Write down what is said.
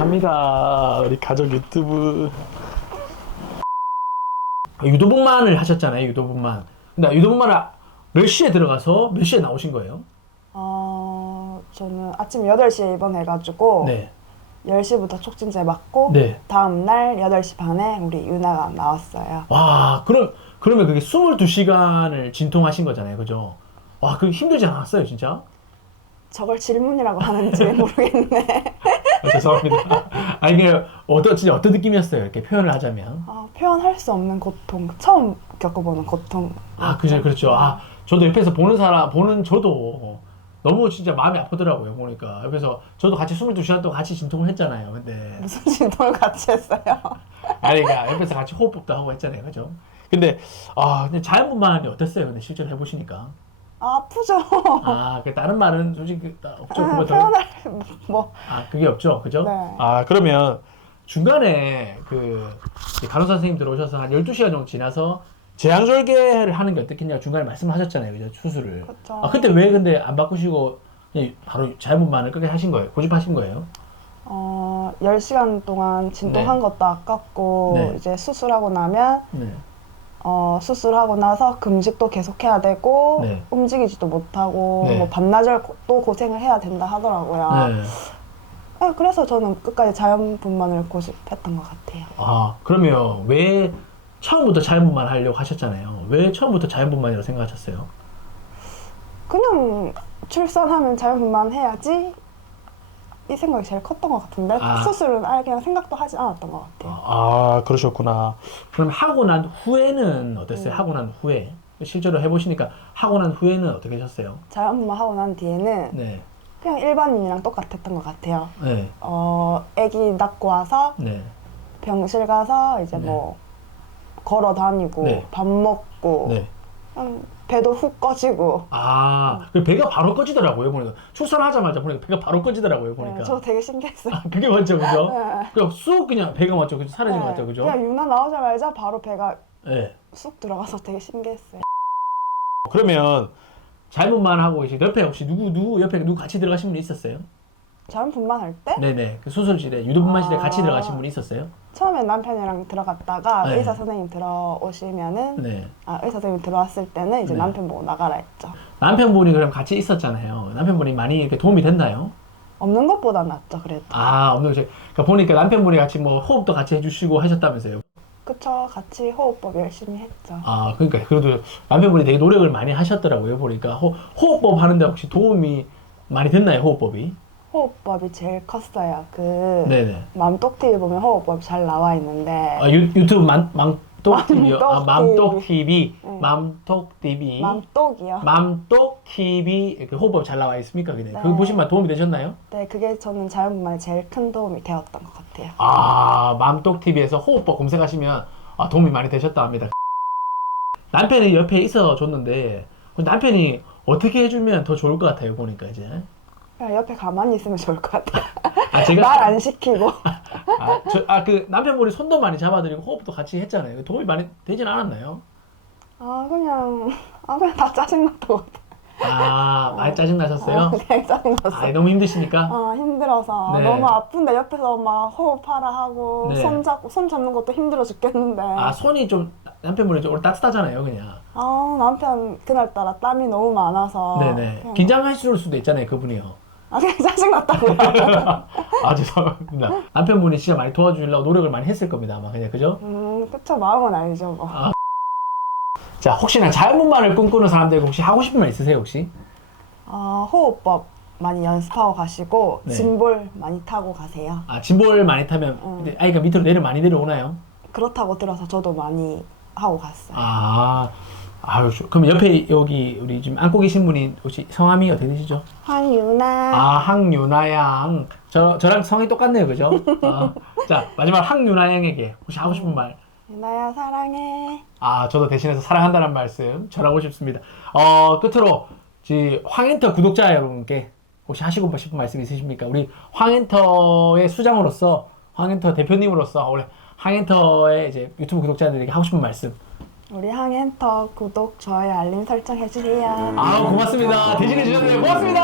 합니다. 우리 가족 유튜브. 유도분만을 하셨잖아요. 유도분만. 근데 유도분만을 몇 시에 들어가서 몇 시에 나오신 거예요? 어, 저는 아침 8시에 입원해가지고 네. 10시부터 촉진제 맞고 네. 다음 날 8시 반에 우리 유나가 나왔어요. 와, 그럼 그러면 그게 22시간을 진통하신 거잖아요. 그죠? 와, 그 힘들지 않았어요, 진짜? 저걸 질문이라고 하는지 모르겠네. 아, 죄송합니다. 아니 그 어떤 진짜 어떤 느낌이었어요? 이렇게 표현을 하자면. 아, 표현할 수 없는 고통. 처음 겪어보는 고통. 아, 그죠, 그렇죠. 아, 저도 옆에서 보는 사람, 보는 저도 너무 진짜 마음이 아프더라고요, 보니까. 옆에서 저도 같이 22시간 동안 같이 진통을 했잖아요. 근데. 무슨 진통을 같이 했어요? 아니, 그러니까 옆에서 같이 호흡법도 하고 했잖아요. 그죠? 근데, 아, 근데 자연분만이 어땠어요? 근데 실제로 해보시니까. 아, 아프죠. 아, 그 다른 말은 솔직히 그- 없죠. 아, 그거 더. 표현할 뭐 아, 그게 없죠. 그죠? 네. 아, 그러면 중간에 그 간호사 선생님들 오셔서 한 12시간 정도 지나서 제왕절개를 하는 게 어떻겠냐 중간에 말씀하셨잖아요. 그죠? 수술을. 그쵸. 아, 그때 왜 근데 안 바꾸시고 그냥 바로 자연분만을 끝까지 하신 거예요? 고집하신 거예요? 어, 10시간 동안 진통한 네. 것도 아깝고 네. 이제 수술하고 나면 네. 어, 수술하고 나서 금식도 계속 해야 되고 네. 움직이지도 못하고 네. 뭐 반나절 고- 또 고생을 해야 된다 하더라고요. 네. 네, 그래서 저는 끝까지 자연분만을 고집했던 것 같아요. 아, 그러면 왜 처음부터 자연분만 하려고 하셨잖아요. 왜 처음부터 자연분만이라고 생각하셨어요? 그냥 출산하면 자연분만 해야지 이 생각이 제일 컸던 것 같은데 아. 수술은 아예 그냥 생각도 하지 않았던 것 같아요. 아, 그러셨구나. 그럼 하고 난 후에는 어땠어요? 음. 하고 난 후에. 실제로 해보시니까 하고 난 후에는 어떻게 하셨어요? 자연분만 하고 난 뒤에는 네. 그냥 일반인이랑 똑같았던 것 같아요. 네. 어, 아기 낳고 와서 네. 병실 가서 이제 네. 뭐 걸어 다니고 네. 밥 먹고 네. 배도 훅 꺼지고 아, 그 배가 바로 꺼지더라고요, 보니까. 출산하자마자 보니까 배가 바로 꺼지더라고요, 보니까. 네, 저 되게 신기했어요. 아, 그게 맞죠, 그죠? 네. 그냥 쑥 그냥 배가 맞죠, 그죠? 사라진 것 네, 같죠, 그죠? 그냥 유나 나오자마자 바로 배가 네. 쑥 들어가서 되게 신기했어요. 그러면 잘못만 하고 계시 옆에 혹시 누구, 누구, 옆에 누구 같이 들어가신 분이 있었어요? 자연 분만 할 때 네네. 그 수술실에, 유도분만실에 아. 같이 들어가신 분이 있었어요? 처음에 남편이랑 들어갔다가 네. 의사 선생님 들어오시면은 네. 아, 의사 선생님 들어왔을 때는 이제 네. 남편 보고 나가라 했죠. 남편분이 그럼 같이 있었잖아요. 남편분이 많이 이렇게 도움이 됐나요? 없는 것보다 낫죠, 그래도. 아, 없는 거. 그러니까 보니까 남편분이 같이 뭐 호흡도 같이 해주시고 하셨다면서요. 그쵸, 같이 호흡법 열심히 했죠. 아, 그러니까 그래도 남편분이 되게 노력을 많이 하셨더라고요. 보니까 호, 호흡법 하는데 혹시 도움이 많이 됐나요? 호흡법이? 호흡법이 제일 컸어요. 그 네네. 맘똑TV 보면 호흡법 잘 나와 있는데 아, 유, 유튜브 맘, 맘똑 TV요. 아, 맘똑 맘똑 TV. 네. 맘똑 TV. 맘똑이요. 맘똑 TV 이렇게 호흡법 잘 나와 있습니까? 그네. 네. 그거 보시면 도움이 되셨나요? 네, 그게 저는 자연분만에 제일 큰 도움이 되었던 것 같아요. 아, 맘똑 TV에서 호흡법 검색하시면 아, 도움이 많이 되셨다 합니다. 남편이 옆에 있어 줬는데 남편이 어떻게 해주면 더 좋을 것 같아요 보니까 이제 그냥 옆에 가만히 있으면 좋을 것 같아요. 아 제가 말 안 시키고. 아 그 남편분이 손도 많이 잡아드리고 호흡도 같이 했잖아요 도움이 많이 되진 않았나요? 아, 그냥, 아, 그냥 다 짜증났던 것. 아 많이 짜증 나셨어요? 아, 그냥 짜증났어요. 아 너무 힘드시니까 아, 힘들어서 네. 너무 아픈데 옆에서 막 호흡하라 하고 네. 손 잡고 손 잡는 것도 힘들어 죽겠는데 아 손이 좀 남편분이 좀 오늘 따뜻하잖아요 그냥 아, 남편 그날따라 땀이 너무 많아서 네네 그냥, 긴장하실 수도 있잖아요 그분이요 아 그냥 짜증났다고요 아 죄송합니다 남편분이 진짜 많이 도와주려고 노력을 많이 했을 겁니다 아마 그냥 그죠? 음 그쵸 마음은 알죠 뭐 아. 자 혹시나 자연분만을 꿈꾸는 사람들 혹시 하고 싶은 말 있으세요 혹시? 아, 호흡법 많이 연습하고 가시고 네. 짐볼 많이 타고 가세요 아 짐볼 많이 타면 음. 아이가 밑으로 내려 많이 내려오나요? 그렇다고 들어서 저도 많이 하고 갔어요 아 아유 저- 그럼 옆에 여기 우리 지금 안고 계신 분이 혹시 성함이 어떻게 되시죠? 황유나 아 항유나 양. 저 저랑 성이 똑같네요, 그죠? 아, 자 마지막 항유나 양에게 혹시 하고 싶은 말. 유나야 사랑해 아 저도 대신해서 사랑한다는 말씀 전하고 싶습니다. 어 끝으로 지 황엔터 구독자 여러분께 혹시 하시고 싶은 말씀 있으십니까? 우리 황엔터의 수장으로서 황엔터 대표님으로서 원래 황엔터의 이제 유튜브 구독자들에게 하고 싶은 말씀. 우리 항엔터 구독 좋아요 알림 설정 해주세요 아 고맙습니다. 대신해 주셨네요. 고맙습니다.